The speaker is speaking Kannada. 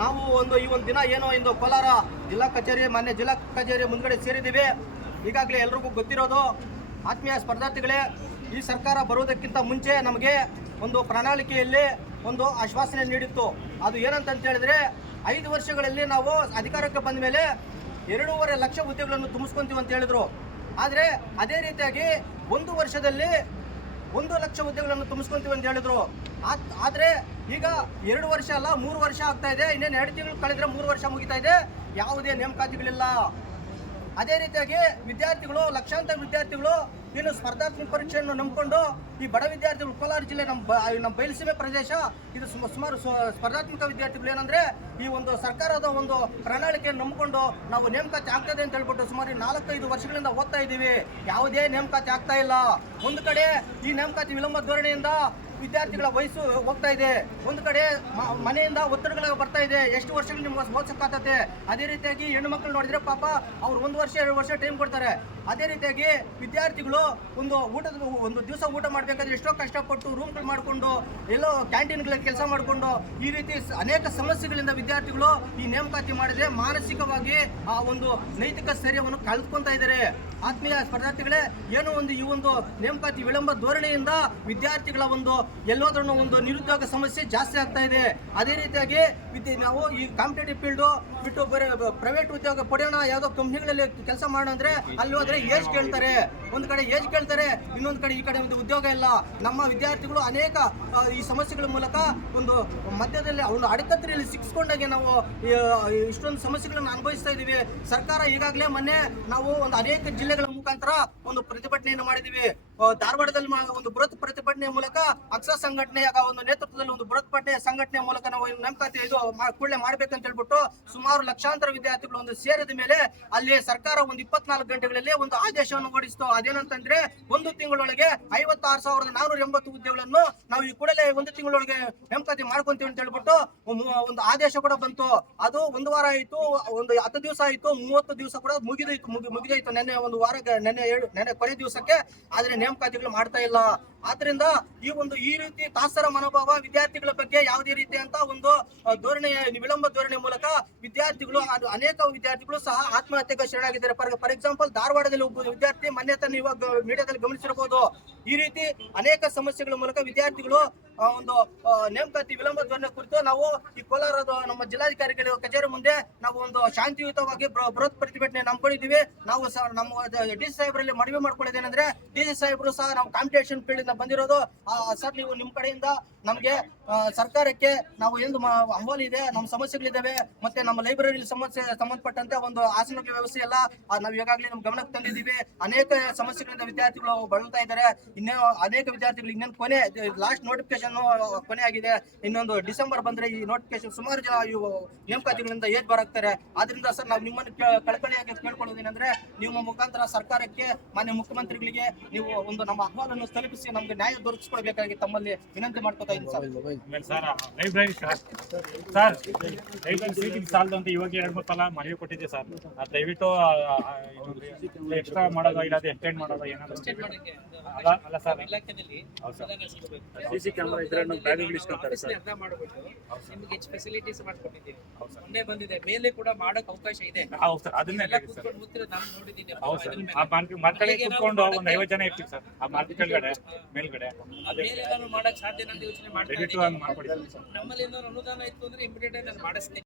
ನಾವು ಈ ಒಂದು ದಿನ ಏನೋ ಇಂದು ಕೋಲಾರ ಜಿಲ್ಲಾ ಕಚೇರಿ ಮಾನ್ಯ ಜಿಲ್ಲಾ ಕಚೇರಿ ಮುಂದ್ಗಡೆ ಸೇರಿದ್ದೀವಿ. ಈಗಾಗಲೇ ಎಲ್ರಿಗೂ ಗೊತ್ತಿರೋದು, ಆತ್ಮೀಯ ಸ್ಪರ್ಧಾರ್ಥಿಗಳೇ, ಈ ಸರ್ಕಾರ ಬರುವುದಕ್ಕಿಂತ ಮುಂಚೆ ನಮಗೆ ಒಂದು ಪ್ರಣಾಳಿಕೆಯಲ್ಲಿ ಒಂದು ಆಶ್ವಾಸನೆ ನೀಡಿತ್ತು. ಅದು ಏನಂತ ಹೇಳಿದ್ರೆ 5 ವರ್ಷಗಳಲ್ಲಿ ನಾವು ಅಧಿಕಾರಕ್ಕೆ ಬಂದ ಮೇಲೆ 2.5 ಲಕ್ಷ ಹುದ್ದೆಗಳನ್ನು ತುಂಬಿಸ್ಕೊಂತೀವಿ ಅಂತ ಹೇಳಿದ್ರು. ಆದರೆ ಅದೇ ರೀತಿಯಾಗಿ 1 ವರ್ಷದಲ್ಲಿ 1 ಲಕ್ಷ ಹುದ್ದೆಗಳನ್ನು ತುಂಬಿಸ್ಕೊಂತೀವಿ ಅಂತ ಹೇಳಿದ್ರು. ಆದರೆ ಈಗ 2 ವರ್ಷ ಅಲ್ಲ 3 ವರ್ಷ ಆಗ್ತಾ ಇದೆ. ಇನ್ನೇನು 2 ತಿಂಗಳು ಕಳೆದ್ರೆ 3 ವರ್ಷ ಮುಗಿತಾ ಇದೆ. ಯಾವುದೇ ನೇಮಕಾತಿಗಳಿಲ್ಲ. ಅದೇ ರೀತಿಯಾಗಿ ವಿದ್ಯಾರ್ಥಿಗಳು, ಲಕ್ಷಾಂತರ ವಿದ್ಯಾರ್ಥಿಗಳು ಇನ್ನು ಸ್ಪರ್ಧಾತ್ಮಕ ಪರೀಕ್ಷೆಯನ್ನು ನಂಬಿಕೊಂಡು ಈ ಬಡ ವಿದ್ಯಾರ್ಥಿಗಳು, ಕೋಲಾರ ಜಿಲ್ಲೆ ನಮ್ಮ ಬಯಲುಸೀಮೆ ಪ್ರದೇಶ, ಇದು ಸುಮಾರು ಸ್ಪರ್ಧಾತ್ಮಕ ವಿದ್ಯಾರ್ಥಿಗಳು ಏನಂದ್ರೆ ಈ ಒಂದು ಸರ್ಕಾರದ ಒಂದು ಪ್ರಣಾಳಿಕೆಯನ್ನು ನಂಬಿಕೊಂಡು ನಾವು ನೇಮಕಾತಿ ಆಗ್ತದೆ ಅಂತ ಹೇಳ್ಬಿಟ್ಟು ಸುಮಾರು 4-5 ವರ್ಷಗಳಿಂದ ಓದ್ತಾ ಇದ್ದೀವಿ. ಯಾವುದೇ ನೇಮಕಾತಿ ಆಗ್ತಾ ಇಲ್ಲ. ಒಂದು ಕಡೆ ಈ ನೇಮಕಾತಿ ವಿಳಂಬ ಧೋರಣೆಯಿಂದ ವಿದ್ಯಾರ್ಥಿಗಳ ವಯಸ್ಸು ಹೋಗ್ತಾ ಇದೆ, ಒಂದು ಕಡೆ ಮನೆಯಿಂದ ಒತ್ತಡಗಳು ಬರ್ತಾ ಇದೆ. ಎಷ್ಟು ವರ್ಷಗಳು ನಿಮ್ಗೆ ಓದಿಸಕ್ಕಾಗತ್ತೆ? ಅದೇ ರೀತಿಯಾಗಿ ಹೆಣ್ಣು ಮಕ್ಕಳು ನೋಡಿದ್ರೆ ಪಾಪ ಅವ್ರು 1 ವರ್ಷ 2 ವರ್ಷ ಟೈಮ್ ಕೊಡ್ತಾರೆ. ಅದೇ ರೀತಿಯಾಗಿ ವಿದ್ಯಾರ್ಥಿಗಳು ಒಂದು ದಿವಸ ಊಟ ಮಾಡಬೇಕಾದ್ರೆ ಎಷ್ಟೋ ಕಷ್ಟಪಟ್ಟು ರೂಮ್ಗಳು ಮಾಡಿಕೊಂಡು ಎಲ್ಲೋ ಕ್ಯಾಂಟೀನ್ಗಳಲ್ಲಿ ಕೆಲಸ ಮಾಡಿಕೊಂಡು ಈ ರೀತಿ ಅನೇಕ ಸಮಸ್ಯೆಗಳಿಂದ ವಿದ್ಯಾರ್ಥಿಗಳು ಈ ನೇಮಕಾತಿ ಮಾಡಿದ್ರೆ ಮಾನಸಿಕವಾಗಿ ಆ ಒಂದು ನೈತಿಕ ಸ್ಥೈರ್ಯವನ್ನು ಕಳೆದುಕೊಂತಾ ಇದ್ದಾರೆ. ಆತ್ಮೀಯ ಸ್ಪರ್ಧಾರ್ಥಿಗಳೇ, ಏನೋ ಈ ಒಂದು ನೇಮಕಾತಿ ವಿಳಂಬ ಧೋರಣೆಯಿಂದ ವಿದ್ಯಾರ್ಥಿಗಳ ಎಲ್ಲೋದ್ರೂ ಒಂದು ನಿರುದ್ಯೋಗ ಸಮಸ್ಯೆ ಜಾಸ್ತಿ ಆಗ್ತಾ ಇದೆ. ಅದೇ ರೀತಿಯಾಗಿ ನಾವು ಈ ಕಾಂಪಿಟೇಟಿವ್ ಫೀಲ್ಡ್ ಬಿಟ್ಟು ಪ್ರೈವೇಟ್ ಉದ್ಯೋಗ ಪಡೆಯೋಣ, ಯಾವುದೋ ಕಂಪ್ನಿಗಳಲ್ಲಿ ಕೆಲಸ ಮಾಡೋಣ ಅಂದ್ರೆ ಅಲ್ಲಿ ಹೋದ್ರೆ ಏಜ್ ಕೇಳ್ತಾರೆ. ಒಂದು ಕಡೆ ಏಜ್ ಕೇಳ್ತಾರೆ, ಇನ್ನೊಂದು ಕಡೆ ಈ ಕಡೆ ಒಂದು ಉದ್ಯೋಗ ಇಲ್ಲ. ನಮ್ಮ ವಿದ್ಯಾರ್ಥಿಗಳು ಅನೇಕ ಈ ಸಮಸ್ಯೆಗಳ ಮೂಲಕ ಒಂದು ಮಧ್ಯದಲ್ಲಿ ಒಂದು ಅಡೆತಡೆಯಲ್ಲಿ ಸಿಕ್ಕಿಸ್ಕೊಂಡಾಗೆ ನಾವು ಇಷ್ಟೊಂದು ಸಮಸ್ಯೆಗಳನ್ನು ಅನುಭವಿಸ್ತಾ ಇದ್ದೀವಿ. ಸರ್ಕಾರ ಈಗಾಗಲೇ ಮೊನ್ನೆ ನಾವು ಅನೇಕ ಜಿಲ್ಲೆಗಳ ಮುಖಾಂತರ ಒಂದು ಪ್ರತಿಭಟನೆಯನ್ನು ಮಾಡಿದ್ದೀವಿ. ಧಾರವಾಡದಲ್ಲಿ ಒಂದು ಬೃಹತ್ ಪ್ರತಿಭಟನೆಯ ಮೂಲಕ ಅಕ್ಸಾ ಸಂಘಟನೆಯ ಒಂದು ನೇತೃತ್ವದಲ್ಲಿ ಒಂದು ಬೃಹತ್ ಸಂಘಟನೆಯ ಮೂಲಕ ನಾವು ನೇಮಕಾತಿ ಕೂಡಲೇ ಮಾಡ್ಬೇಕಂತ ಹೇಳ್ಬಿಟ್ಟು ಸುಮಾರು ಲಕ್ಷಾಂತರ ವಿದ್ಯಾರ್ಥಿಗಳು ಸೇರಿದ ಮೇಲೆ ಅಲ್ಲಿ ಸರ್ಕಾರ 24 ಗಂಟೆಗಳಲ್ಲಿ ಒಂದು ಆದೇಶವನ್ನು ಹೊರಡಿಸಿತು. ಅದೇನಂತಂದ್ರೆ 1 ತಿಂಗಳೊಳಗೆ 56,480 ಹುದ್ದೆಗಳನ್ನು ನಾವು ಈ ಕೂಡಲೇ 1 ತಿಂಗಳೊಳಗೆ ನೇಮಕಾತಿ ಮಾಡ್ಕೊಂತೀವಿ ಅಂತ ಹೇಳ್ಬಿಟ್ಟು ಒಂದು ಆದೇಶ ಕೂಡ ಬಂತು. ಅದು 1 ವಾರ ಆಯ್ತು, ಒಂದು 10 ದಿವಸ ಆಯ್ತು, 30 ದಿವಸ ಕೂಡ ಮುಗಿದೈತು. ನೆನ್ನೆ ಕೊನೆ ದಿವಸಕ್ಕೆ. ಆದ್ರೆ ನೇಮಕಾತಿಗಳು ಮಾಡ್ತಾ ಇಲ್ಲ. ಆದ್ರಿಂದ ಈ ರೀತಿ ತಾಸರ ಮನೋಭಾವ ವಿದ್ಯಾರ್ಥಿಗಳ ಬಗ್ಗೆ ಯಾವುದೇ ರೀತಿ ಅಂತ ಒಂದು ವಿಳಂಬ ಧೋರಣೆ ಮೂಲಕ ಅನೇಕ ವಿದ್ಯಾರ್ಥಿಗಳು ಸಹ ಆತ್ಮಹತ್ಯೆಗೆ ಶರಣಾಗಿದ್ದಾರೆ. ಫಾರ್ ಎಕ್ಸಾಂಪಲ್, ಧಾರವಾಡದಲ್ಲಿ ಒಬ್ಬ ವಿದ್ಯಾರ್ಥಿ ಮೊನ್ನೆ ತಾನು ಇವಾಗ ಮೀಡಿಯಾದಲ್ಲಿ ಗಮನಿಸಿರಬಹುದು. ಈ ರೀತಿ ಅನೇಕ ಸಮಸ್ಯೆಗಳ ಮೂಲಕ ವಿದ್ಯಾರ್ಥಿಗಳು ನೇಮಕಾತಿ ವಿಳಂಬ ಧೋರಣೆ ಕುರಿತು ನಾವು ಈ ಕೋಲಾರದ ನಮ್ಮ ಜಿಲ್ಲಾಧಿಕಾರಿಗಳ ಕಚೇರಿ ಮುಂದೆ ನಾವು ಒಂದು ಶಾಂತಿಯುತವಾಗಿ ಬೃಹತ್ ಪ್ರತಿಭಟನೆ ನಂಬ್ಕೊಂಡಿದ್ದೀವಿ. ನಾವು ನಮ್ಮ ಡಿ.ಸಿ. ಸಾಹೇಬರಲ್ಲಿ ಮನವಿ ಮಾಡ್ಕೊಳ್ಳೋದೇನೆಂದ್ರೆ, ಡಿ.ಸಿ. ಸಾಹೇಬರು ಸಹ ನಾವು ಕಾಂಪಿಟೇಷನ್ ಫೀಲ್ಡ್ ಇಂದ ಬಂದಿರೋದು. ಸರ್, ನೀವು ನಿಮ್ಮ ಕಡೆಯಿಂದ ನಮಗೆ ಸರ್ಕಾರಕ್ಕೆ ನಾವು ಏನು ಅಹವಾಲು ಇದೆ, ನಮ್ಮ ಸಮಸ್ಯೆಗಳಿದ್ದಾವೆ, ಮತ್ತೆ ನಮ್ಮ ಲೈಬ್ರರಿ ಸಂಬಂಧಪಟ್ಟಂತೆ ಒಂದು ಆಸನಗಳ ವ್ಯವಸ್ಥೆ ಎಲ್ಲ ನಾವು ಈಗಾಗಲೇ ನಮ್ಮ ಗಮನಕ್ಕೆ ತಂದಿದ್ದೀವಿ. ಅನೇಕ ಸಮಸ್ಯೆಗಳಿಂದ ವಿದ್ಯಾರ್ಥಿಗಳು ಬಳಲ್ತಾ ಇದ್ದಾರೆ. ಇನ್ನೇನು ಅನೇಕ ವಿದ್ಯಾರ್ಥಿಗಳು ಇನ್ನೇನು ಲಾಸ್ಟ್ ನೋಟಿಫಿಕೇಶನ್ ಕೊನೆ ಆಗಿದೆ. ಇನ್ನೊಂದು ಡಿಸೆಂಬರ್ ಬಂದ್ರೆ ಈ ನೋಟಿಫಿಕೇಶನ್ ಸುಮಾರು ಜನ ಇವು ನೇಮಕಾತಿಗಳಿಂದ ಏಜ್ ಬರಾಕ್ತಾರೆ. ಆದ್ರಿಂದ ಸರ್, ನಾವು ನಿಮ್ಮನ್ನು ಕಳಕಳಿಯಾಗಿ ಕೇಳ್ಕೊಳ್ಳೋದೇನೆಂದ್ರೆ, ನಿಮ್ಮ ಮುಖಾಂತರ ಸರ್ಕಾರಕ್ಕೆ, ಮಾನ್ಯ ಮುಖ್ಯಮಂತ್ರಿಗಳಿಗೆ ನೀವು ನಮ್ಮ ಅಹವಾಲನ್ನು ತಲುಪಿಸಿ ನಮ್ಗೆ ನ್ಯಾಯ ದೊರಕಿಸಿಕೊಡ್ಬೇಕಾಗಿ ತಮ್ಮಲ್ಲಿ ವಿನಂತಿ ಮಾಡ್ಕೊತಾ ಇದ್ದೀನಿ ಸರ್. ಲೈಬ್ರರಿ ಸೀಟಿಂಗ್ ಸಾಲದು ಅಂತ ಇವಾಗ 2-3 ಸಲ ಮನವಿ ಕೊಟ್ಟಿದ್ದೆ ಸರ್. ದಯವಿಟ್ಟು ಎಕ್ಸ್ಟ್ರಾ ಮಾಡೋದು, ಇಲ್ಲ ಎಕ್ಸ್ಟೆಂಡ್ ಮಾಡೋದು ಏನಾದ್ರು ಅಲ್ಲ ಸರ್. ಸಿಸಿ ಕ್ಯಾಮೆರಾ ಇದ್ರೆ ಬ್ಯಾಗ್ಗಳು ಇಸ್ಕೊಂತಾರೆ ಸರ್. ನಿಮಗೆ ಹೆಚ್ಚು ಫೆಸಿಲಿಟೀಸ್ ಮಾಡ್ಕೊಟ್ಟಿದ್ದೀವಿ. ಮೊನ್ನೆ ಬಂದಿದೆ, ಮೇಲೆ ಕೂಡ ಮಾಡಕ್ ಅವಕಾಶ ಇದೆ. ಹೌದು ಸರ್, ಅದನ್ನೆಲ್ಲ ನಾನು ನೋಡಿದ್ದೀನಿ. ಹೌದು ಸರ್, ಆ ಮಾರ್ಕೆಟ್ ಕುತ್ಕೊಂಡು ಒಂದು 50 ಜನ ಇರ್ತೀವಿ ಸರ್. ಆ ಮಾರ್ಕೆಟ್ ಮೇಲ್ಗಡೆ ಮಾಡಕ್ ಸಾಧ್ಯ ಅಂತ ಯೋಚನೆ ಮಾಡ್ತೀನಿ. ಮಾಡ್ಕೊಡಿ. ನಮ್ಮಲ್ಲಿ ಏನಾದ್ರು ಅನುದಾನ ಇತ್ತು ಅಂದ್ರೆ ಇಮಿಡಿಯೇಟ್ ಆಗಿ ನಾನು ಮಾಡಿಸ್ತೀನಿ.